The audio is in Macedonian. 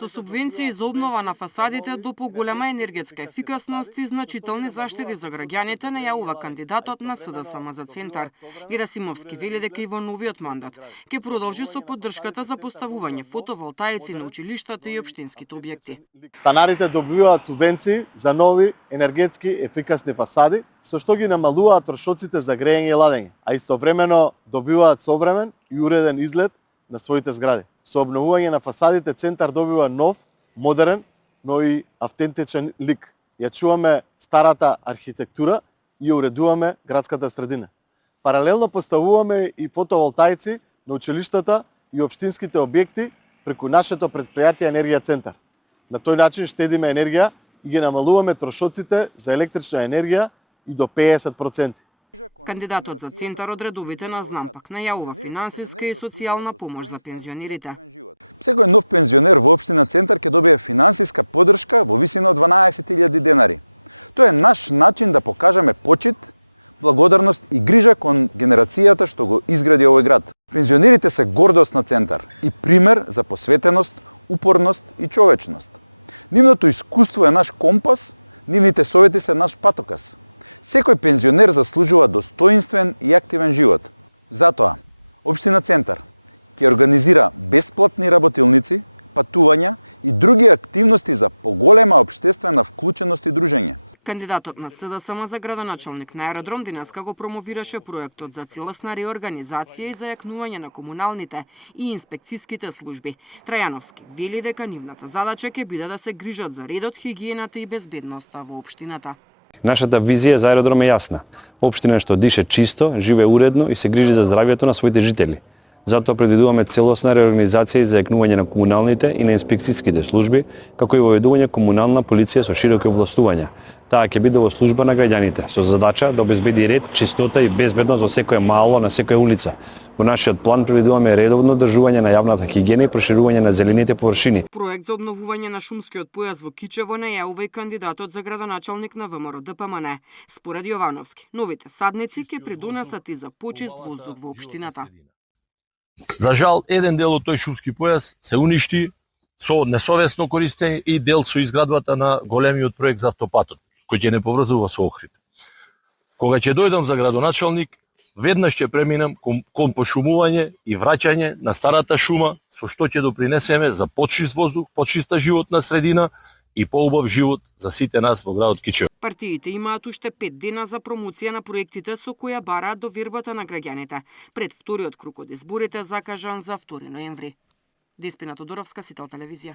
Со субвенции за обнова на фасадите до поголема енергетска ефикасност и значителни заштеди за граѓаните најавува кандидатот на СДСМ за Центар. Герасимовски вели дека и во новиот мандат ќе продолжи со поддршката за поставување фотоволтаици на училиштата и општинските објекти. Станарите добиваат субвенции за нови енергетски ефикасни фасади, со што ги намалуваат трошоците за грејење и ладење, а истовремено добиваат современ и уреден изглед на своите згради. Со обновување на фасадите Центар добива нов, модерен, но и автентичен лик. Ја чуваме старата архитектура и ја уредуваме градската средина. Паралелно поставуваме и фотоволтаици на училиштата и општинските објекти преку нашето претпријатие Енергија Центар. На тој начин штедиме енергија и ги намалуваме трошоците за електрична енергија и до 50%. Кандидатот за Центар од редовите на ЗНАМ пак најавува финансиска и социјална помош за пензионерите. Секој нов пензионер во општина Центар ќе добие финансиска поддршка во висина од 12.000 денари. Тоа е наш начин да покажеме почит, благодарност и грижа кон генерацијата што го изгради овој град. Пензионерите се гордост на Центар и пример за посветеност, упорност и човечност. Нивното искуство е наш компас, нивните совети се наш патоказ. Секој пензионер заслужува достоинствен и активен живот. Затоа, Општина Центар ќе организира бесплатни работилници, патувања и други активности за поголема општествена вклученост и дружење. Кандидатот на СДСМ за градоначалник на аеродром денеска го промовираше проектот за целосна реорганизација и зајакнување на комуналните и инспекциските служби. Трајановски вели дека нивната задача ќе биде да се грижат за редот, хигиената и безбедноста во општината. Нашата визија за аеродром е јасна. Општина што дише чисто, живее уредно и се грижи за здравјето на своите жители. Затоа предвидуваме целосна реорганизација и зајакнување на комуналните и на инспекцијските служби, како и воведување комунална полиција со широки овластувања. Таа ќе биде во служба на граѓаните, со задача да обезбеди ред, чистота и безбедност во секоја мало, на секоја улица. Во нашиот план предвидуваме редовно одржување на јавната хигиена и проширување на зелените површини. Проект за обновување на шумскиот појас во Кичево најавува и кандидатот за градоначалник на ВМРО ДПМН. Според Јовановски, новите садници ќе придонесат и за почист воздух во општината. За жал, еден дел од тој шумски појас се уништи со несовесно користење и дел со изградбата на големиот проект за автопатот, кој ќе не поврзува со Охрид. Кога ќе дојдам за градоначалник, веднаш ќе преминам кон пошумување и враќање на старата шума, со што ќе допринесеме за почист воздух, почиста животна средина и поубав живот за сите нас во градот Кичево. Партиите имаат уште 5 дена за промоција на проектите со која бараат довербата на граѓаните пред вториот круг од изборите закажан за 2 ноември. Деспина Тодоровска, Сител телевизија.